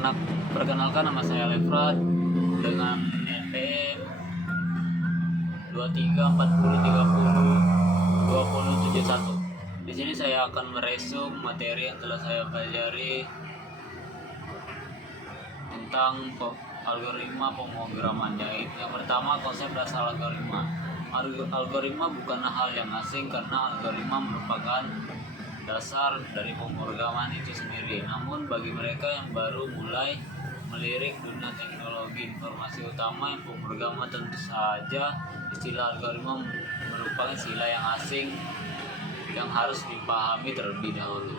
Perkenalkan, nama saya Lefrat dengan NPM 2340302071. Di sini saya akan meresum materi yang telah saya pelajari tentang algoritma pemrograman. Yang pertama, konsep dasar algoritma. Algoritma bukanlah hal yang asing karena algoritma merupakan dasar dari pemrograman itu sendiri. Namun bagi mereka yang baru mulai melirik dunia teknologi informasi utama yang pemrograman, tentu saja istilah algoritma merupakan istilah yang asing yang harus dipahami terlebih dahulu.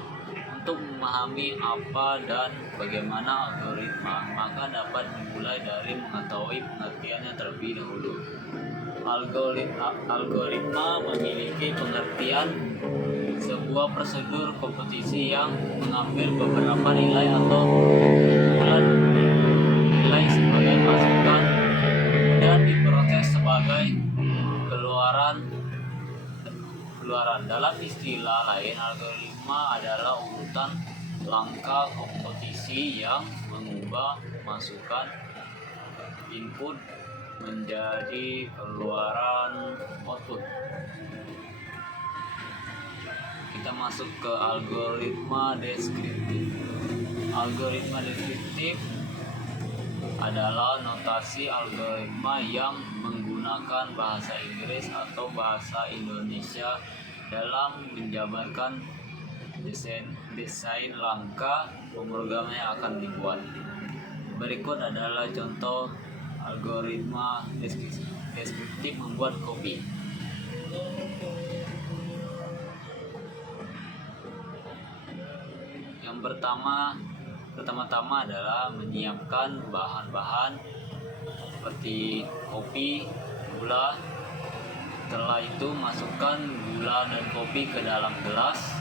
Untuk memahami apa dan bagaimana algoritma, maka dapat dimulai dari mengetahui pengertiannya terlebih dahulu. Algoritma memiliki pengertian sebuah prosedur kompetisi yang mengambil beberapa nilai atau kumpulan nilai sebagai masukan dan diproses sebagai keluaran. Dalam istilah lain, algoritma adalah urutan langkah kompetisi yang mengubah masukan input menjadi keluaran output. Kita masuk ke algoritma deskriptif. Algoritma deskriptif adalah notasi algoritma yang menggunakan bahasa Inggris atau bahasa Indonesia dalam menjabarkan desain langkah pemrograman yang akan dibuat. Berikut adalah contoh algoritma deskriptif membuat kopi. Yang pertama-tama adalah menyiapkan bahan-bahan seperti kopi, gula. Setelah itu masukkan gula dan kopi ke dalam gelas.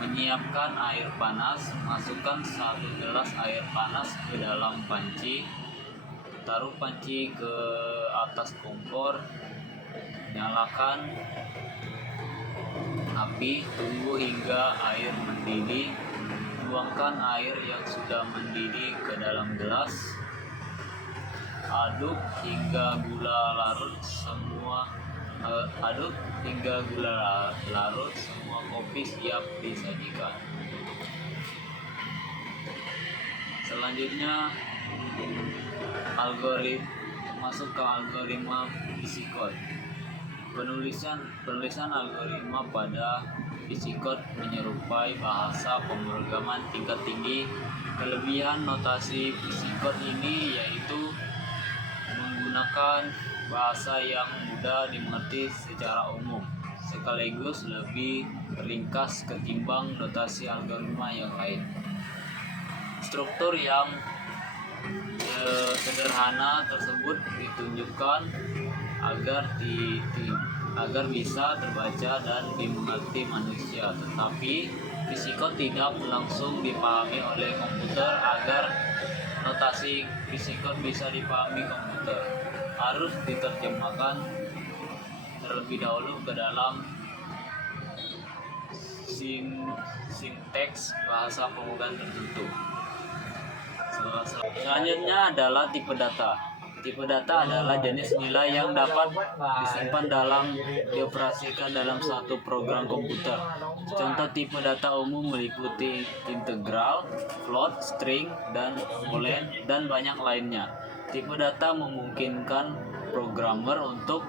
Menyiapkan air panas, masukkan 1 gelas air panas ke dalam panci. Taruh panci ke atas kompor. Nyalakan api, tunggu hingga air mendidih. Tuangkan air yang sudah mendidih ke dalam gelas. Aduk hingga gula larut. Semua kopi siap disajikan. Selanjutnya masuk ke algoritma Pisicode. Penulisan algoritma pada Pisicode menyerupai bahasa pemrograman tingkat tinggi. Kelebihan notasi Pisicode ini yaitu menggunakan bahasa yang mudah dimengerti secara umum, sekaligus lebih ringkas ketimbang notasi algoritma yang lain. Struktur yang sederhana tersebut ditunjukkan agar bisa terbaca dan dimengerti manusia, tetapi Pisicode tidak langsung dipahami oleh komputer. Agar notasi Pisicode bisa dipahami komputer, harus diterjemahkan terlebih dahulu ke dalam sinteks bahasa pemrograman tertentu. Selanjutnya adalah tipe data. Tipe data adalah jenis nilai yang dapat disimpan dalam dioperasikan dalam satu program komputer. Contoh tipe data umum meliputi integral, float, string, dan boolean, dan banyak lainnya. Tipe data memungkinkan programmer untuk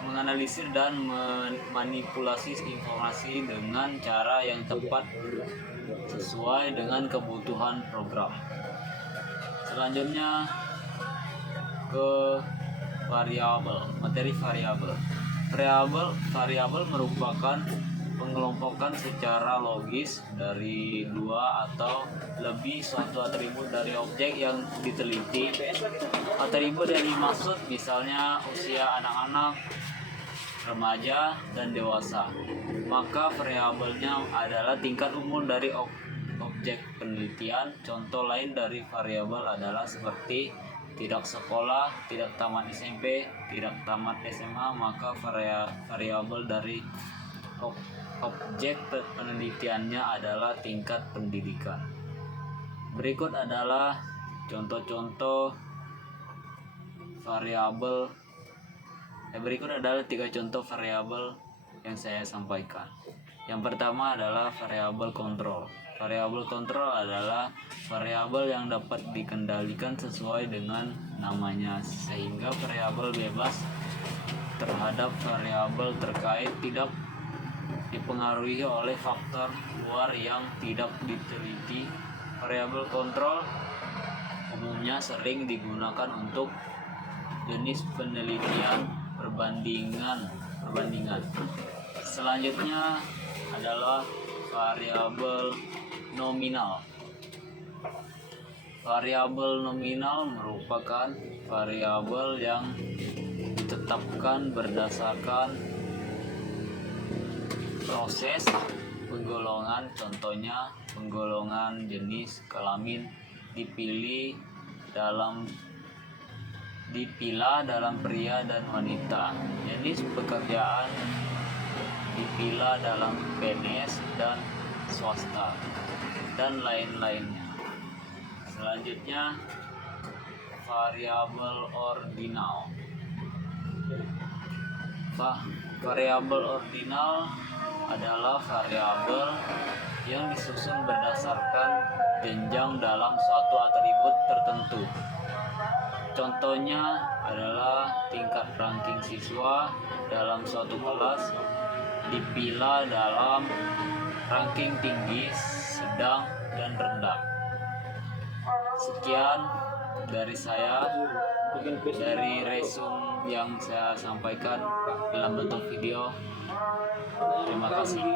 menganalisir dan memanipulasi informasi dengan cara yang tepat sesuai dengan kebutuhan program. Selanjutnya ke materi variabel. Variabel merupakan pengelompokan secara logis dari 2 atau lebih suatu atribut dari objek yang diteliti. Atribut yang dimaksud misalnya usia anak-anak, remaja, dan dewasa. Maka variabelnya adalah tingkat umur dari objek penelitian. Contoh lain dari variabel adalah seperti tidak sekolah, tidak tamat SMP, tidak tamat SMA. Maka variabel dari objek penelitiannya adalah tingkat pendidikan. Berikut adalah contoh-contoh variabel. Berikut adalah 3 contoh variabel yang saya sampaikan. Yang pertama adalah variabel kontrol. Variabel kontrol adalah variabel yang dapat dikendalikan sesuai dengan namanya, sehingga variabel bebas terhadap variabel terkait tidak dipengaruhi oleh faktor luar yang tidak diteliti. Variabel kontrol umumnya sering digunakan untuk jenis penelitian perbandingan. Selanjutnya adalah variabel nominal. Variabel nominal merupakan variabel yang ditetapkan berdasarkan proses penggolongan. Contohnya, penggolongan jenis kelamin dipilah dalam pria dan wanita, jenis pekerjaan dipilah dalam PNS dan swasta, dan lain-lainnya. Selanjutnya, variabel ordinal. Variabel ordinal adalah variabel yang disusun berdasarkan jenjang dalam suatu atribut tertentu. Contohnya adalah tingkat ranking siswa dalam suatu kelas dipilah dalam ranking tinggi, sedang, dan rendah. Sekian dari saya, dari resume yang saya sampaikan dalam bentuk video. Terima kasih.